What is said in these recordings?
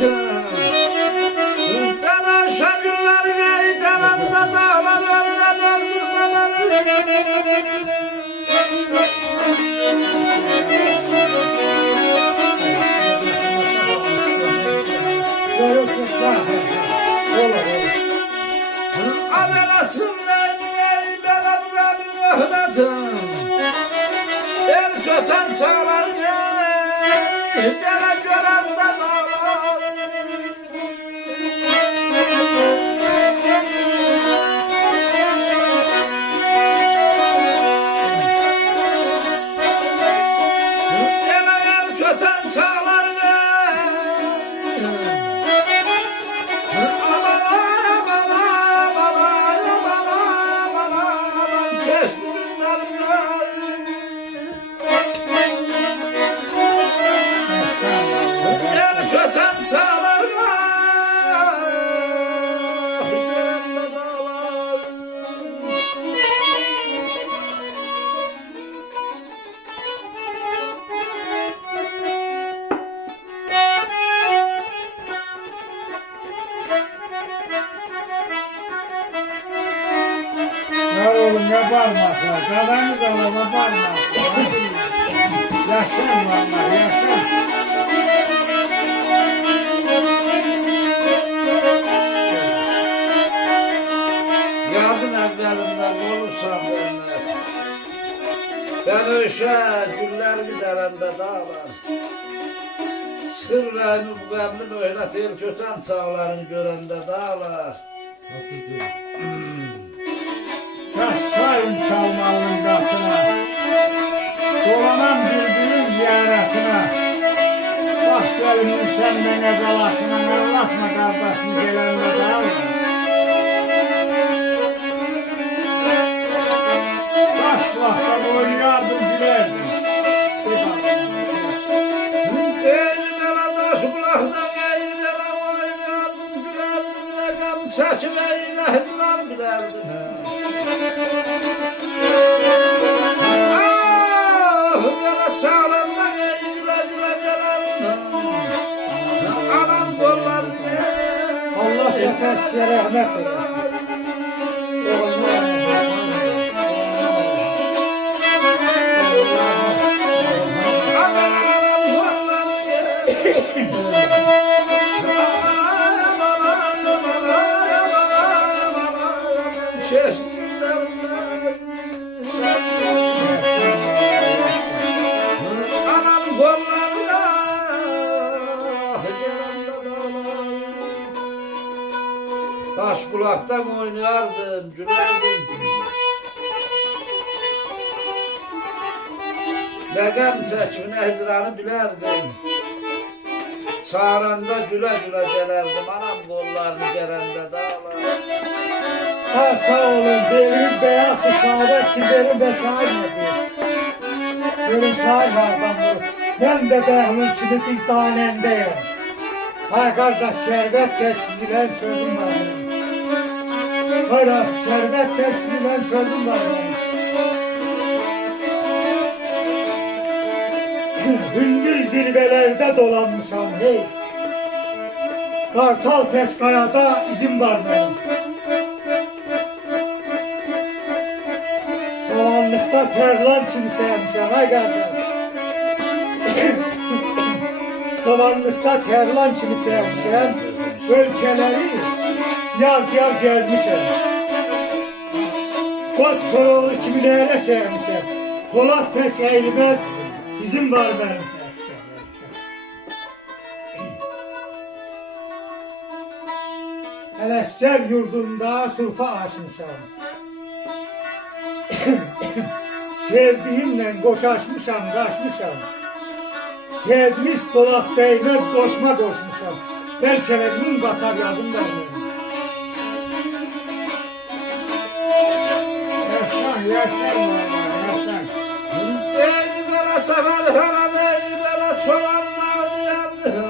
devletin Delen şagüllerine delemde dağlar el köten çağlar gele gören de dağlar gele el köten çağlar Oğlum ne bağırmaklar, kafanı da ona bağırmaklar. Yaşlan vallahi, yaşlan. Yardım evvelinden olursan benimle ben öşe güller giderende dağlar Sırrayını bu qəmlin oynat el köten çağlarını görende dağlar Taşlayın çalmalının qatına, dolanan bülbülün ziyaretine. Bax gəlimin səndə nə qalasına, anlatma qardaşım gələndə dağılır. Baş vaxtda oynayardım gülərdim. Çəkib eyləhdilər bilərdim Belə çalanda eylə gələrdim Anam qollarını Allah səkət rəhmət eyləsin. Taş bulaktan oynardım, gülerdim. Nəqəm çəkib nəhdiranı bilərdim. Çağıranda gülə gülə gələrdim, anam qollarını gərəndə dağlar. Ha sağ olun, devrim beyaz şahadət ki verin və şahid nedir? Verin şahid vardan bu. Ben de bəhlin kimi bir tanəndəyim. Hay qardaş, şərbət təşkilən sözüm var benim. Hayra, şərbət təşkilən sözüm var benim. Hündür zirvelerde dolanmışam hey. Kartal Petkaya'da izim var benim. Savanlıkta terlan kimseymişem hay kardeş. Savanlıkta terlan kimseymişem. Ölçeleri yar gelmişem. Koç koroğlu kimi neyle sevmişem. Polat pek eğilmez. İzin var benim. Elesker yurdunda surfa açmışam. Sevdiğimle koşaşmışam, kaçmışam. Gezmiş dolap değmez, koşma koşmuşam. Belki min batar yazım benim. Yaşlan yaşlan. Eylere sefer falan eylere çoğanlar yandı.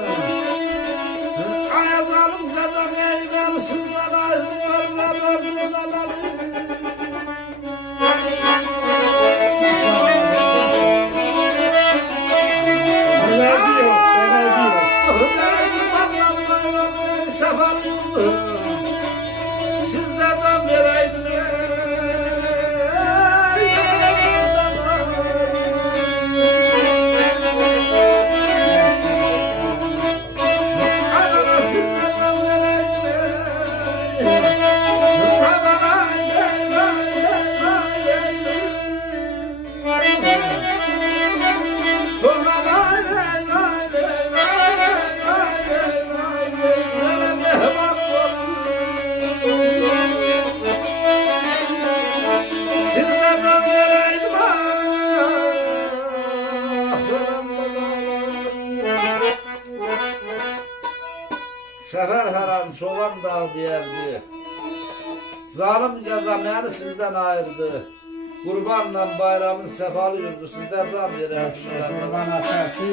Ayazalım kazan eylere sizden ayrılırlar ömrüler. Enerji yok, enerji yok. sefalı yurdu sizlerden vereydim. Sefer her an çoban dağ diyerdi. Zalim cezameni sizden ayırdı. Kurbanla bayramın sefalı yurdu sizden zam verir. Bana sesi